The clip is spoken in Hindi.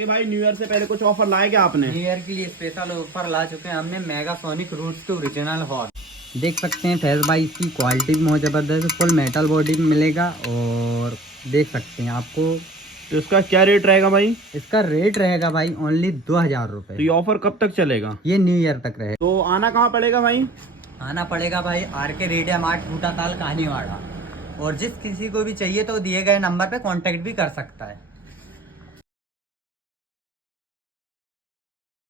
बाकी भाई न्यू ईयर से पहले कुछ ऑफर लाए क्या आपने? न्यू ईयर के लिए स्पेशल ऑफर ला चुके हैं हमने mega sonic roots to original horse. देख सकते हैं फैज भाई, इसकी क्वालिटी भी बहुत ज़बरदस्त, फुल मेटल बॉडी में मिलेगा। और देख सकते हैं आपको तो इसका क्या रेट रहेगा भाई? इसका रेट रहेगा भाई ओनली 2000 तो रुपये। ये ऑफर कब तक चलेगा? ये न्यू ईयर तक रहेगा। तो आना कहाँ पड़ेगा भाई? आना पड़ेगा भाई RK रेडिया मार्ट, बूटा ताल, कहानीवाड़ा। और जिस किसी को भी चाहिए तो दिए गए नंबर पे कांटेक्ट भी कर सकता है।